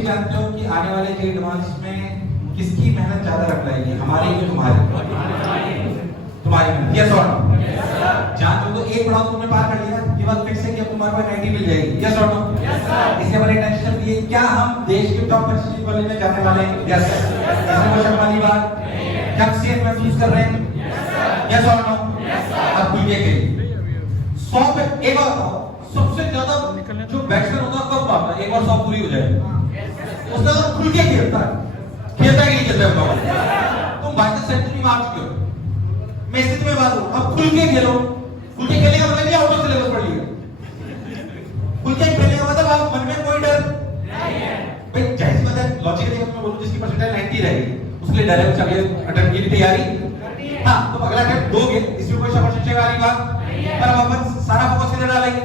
भी जानते हो कि आने वाले जे एडवांस में किसकी मेहनत ज्यादा रख लाएगी, हमारी कि तुम्हारी मेहनत? यस और नो? जान लो तो एक पड़ाव तुमने पार कर लिया, ये बात फिक्स है कि अब तुम्हारे को 90 मिल जाएगी। यस और नो? इसके हमारी टेंशन ये क्या हम देश के टॉप 25 वाले में जाने वाले हैं? यस। इसमें कोई शक वाली बात? क्या हम सेफ महसूस कर रहे हैं? यस और नो? अब खुल के 100 पे एक बात बताओ, सबसे ज्यादा जो बैट्समैन होता है कब मारता है? एक बार 100 पूरी हो जाए उसका तो खुल के खेलता है कि नहीं खेलता है? तुम बाई चांस सेंचुरी मार चुके हो, मैं इससे तुम्हें बात हूं, अब खुल के खेलो। खुल के खेलने का मतलब ये आउट ऑफ सिलेबस पढ़ लिया। खुल के खेलने का मतलब आप मन में कोई डर नहीं है भाई। जाहिर सी बात है, लॉजिकली मैं बोलूं जिसकी परसेंटाइल 90 रहेगी उसके लिए डर है, चलिए अटेम्प्ट की तैयारी। हां, तो अगला अटेम्प्ट दोगे, इसमें कोई शक वाली बात नहीं है, पर अब सारा फोकस किधर डालेंगे?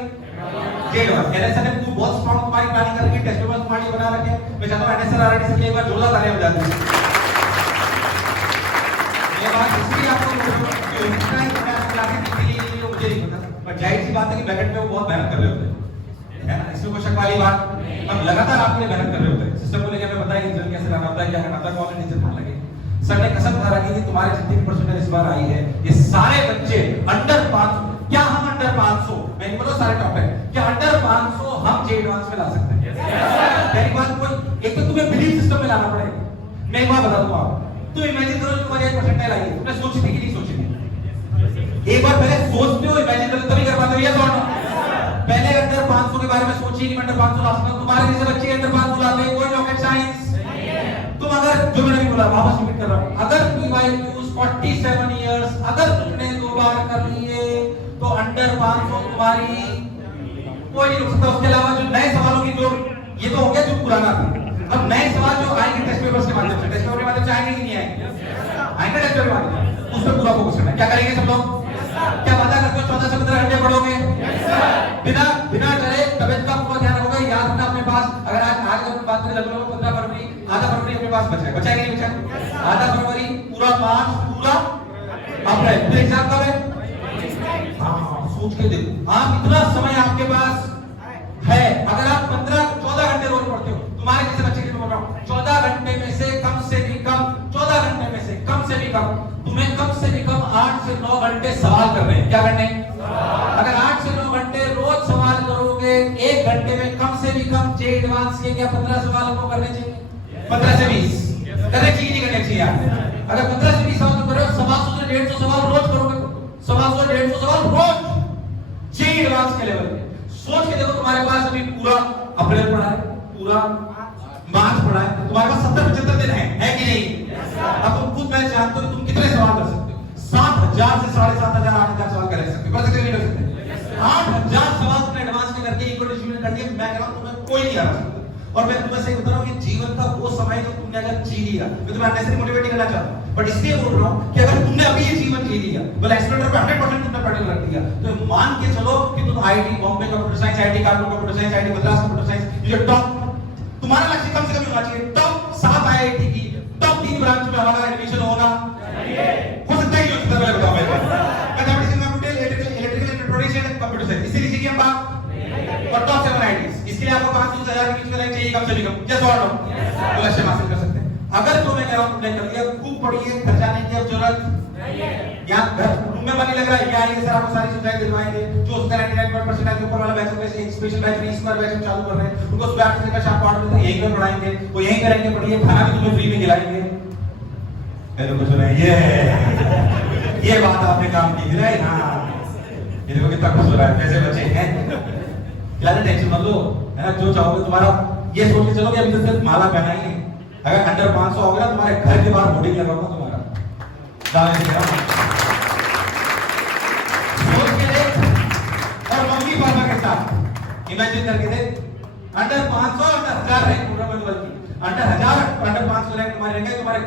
एनएसआर ने बहुत स्ट्रांग तुम्हारी प्लानिंग करके टेस्ट पेपर तुम्हारी बना रखे हैं। मैं चाहता हूं एनएसआर आरआरटी से एक बार जोरदार तालियां बजा दीजिए। ये बात इसलिए आपको इतना ही मैं क्लासेस के लिए मुझे नहीं पता, पर जाहिर सी बात है कि बैकेट में वो बहुत मेहनत कर रहे होते हैं, है ना? इसमें कोई शक वाली बात नहीं। हम लगातार आपके लिए मेहनत कर रहे होते हैं, सिस्टम को लेकर हमें पता है कि रिजल्ट कैसे लाना होता है, क्या करना होता है, कौन सी टीचर कहाँ लगे। सर ने कसम खा रखी कि तुम्हारे जितने भी परसेंटेज इस बार आई है, ये सारे बच्चे अंडर 500, क्या हम अंडर 500, मैं नहीं बोलूं सारे टॉप है, क्या अंडर 500 हम जे एडवांस में ला सकते हैं? पहली बात, कोई एक तो तुम्हें बिलीफ सिस्टम में लाना पड़ेगा। मैं एक बात बता दूं आपको, तुम इमेजिन करो तुम्हारी परसेंटाइल आई है, तुमने सोची थी कि नहीं सोची थी? एक बार पहले सोचते हो, इमेजिन करो तभी कर पाते हो। यस और नो? पहले अंडर 500 के बारे में सोचिए कि मैं अंडर 500 ला सकता हूं। तुम्हारे जैसे बच्चे अंडर 500 लाते हैं, कोई रॉकेट साइंस नहीं है। तुम अगर, जो मैंने भी बोला, वापस रिपीट कर रहा हूं, अगर PYQs 47 इयर्स अगर तुमने 2 बार कर लिए तो अंडर 500 तुम्हारी कोई नहीं रुक सकता। उसके अलावा जो नए सवालों की जो, ये तो हो गया जो पुराना था, अब नए सवाल जो आएंगे टेस्ट पेपर्स के माध्यम से, टेस्ट पेपर के माध्यम से आएंगे कि नहीं आएंगे? आएंगे टेस्ट पेपर के माध्यम से, उस पर पूरा फोकस करना है। क्या करेंगे सब लोग? क्या वादा करते हो 14 से 15 घंटे पढ़ोगे? बिना डरे, तबियत का पूरा ध्यान होगा, याद रखना अपने पास। अगर आज अगर बात करें लग लो 15 फरवरी, आधा फरवरी अपने पास बचा है, बचा कि नहीं बचा? आधा फरवरी, पूरा मार्च, पूरा अप्रैल, फिर एग्जाम कब है? सोच के देखो, आप इतना समय आपके पास है। अगर आप 14 घंटे रोज पढ़ते हो, तुम्हारे जैसे बच्चे के लिए बोल रहा हूं, 14 घंटे में से कम से भी कम, 14 घंटे में से कम से भी कम तुम्हें कम से भी कम 8 से 9 घंटे सवाल करने हैं। क्या करने हैं? अगर 8 से 9 घंटे रोज सवाल करोगे, 1 घंटे में कम से भी कम जे एडवांस के क्या 15 सवाल को करने चाहिए? 15 से 20 करने चाहिए, नहीं करने चाहिए? अगर 15 से 20 सवाल करो, 150 से 150 सवाल रोज करोगे, 150 से 150 सवाल रोज जे एडवांस के लेवल पे। सोच के देखो, तुम्हारे पास अभी पूरा अप्रैल पड़ा है, पूरा मार्च पड़ा है, तुम्हारे पास 70-75 दिन है कि नहीं? अब तुम खुद मैं जानते हो तुम कितने सवाल कर सकते हो? 7,000 से 7,500 8,000 सवाल कर सकते हो, कर सकते हो नहीं कर सकते? 8,000 सवाल तुमने एडवांस में करके इक्वल डिस्ट्रीब्यूशन कर दिया। मैं कह रहा हूं तुम्हें कोई नहीं हरा सकता। और मैं तुम्हें सही बता रहा हूं, ये जीवन का वो समय जो तुमने अगर जी लिया, मैं तुम्हें अननेसेसरी मोटिवेट नहीं करना चाहता, बट इसलिए बोल रहा हूं कि अगर तुमने अभी ये जीवन जी लिया, तो एक्सपेक्टर पे 100% तुमने पढ़ने रख दिया, तो मान के चलो कि तुम IIT Bombay computer science, IIT Kanpur computer science, IIT Madras computer science, ये टॉप, तुम्हारा लक्ष्य कम से कम होना चाहिए टॉप 7 आईआईटी की टॉप 3 ब्रांच में हमारा एडमिशन होना चाहिए। हो सकता है कि उसका मैं बताऊं, mathematics and computer, electrical electronics and computer science, इसी लीजिए हम बात, और टॉप 7 आईआईटीज। इसके लिए आपको 5,000 के बीच में रैंक चाहिए कम से कम। यस और नो? तो लक्ष्य हासिल कर सकते हैं। अगर तो मैं कह रहा हूं तुमने कर लिया, खूब पढ़िए, खर्चा नहीं किया, जरूरत नहीं है। यहाँ घर रूम में बनी लग रहा है, ये आइए सर आपको सारी सुविधाएं दिलवाएंगे। जो उसका 99% के ऊपर वाला बैच है, एक special batch free square batch हम चालू कर रहे हैं, उनको सुबह 8 बजे शाम को 8 बजे तक यहीं पर पढ़ाएंगे, वो यहीं करेंगे, पढ़िए, खाना भी तुम्हें फ्री में खिलाएंगे। लोग सुना ये बात आपने काम की थी ना? हाँ, ये देखो कितना खुश हो रहा है, कैसे बच्चे हैं। खिलाने टेंशन मत लो, है ना? जो चाहोगे तुम्हारा, ये सोच के चलो कि अभी सिर्फ माला पहना ही है। अगर अंडर 500 हो गया, तुम्हारे घर के बाहर होर्डिंग लगाऊंगा तुम्हारा, सोच के देख, और मम्मी पापा के साथ इमेजिन करके देख, अंडर 500 अंडर 1000 रैंक, पूरा में बल्कि अंडर 1000 अंडर 500 रैंक तुम्हारे रहेंगे, तुम्हारे घर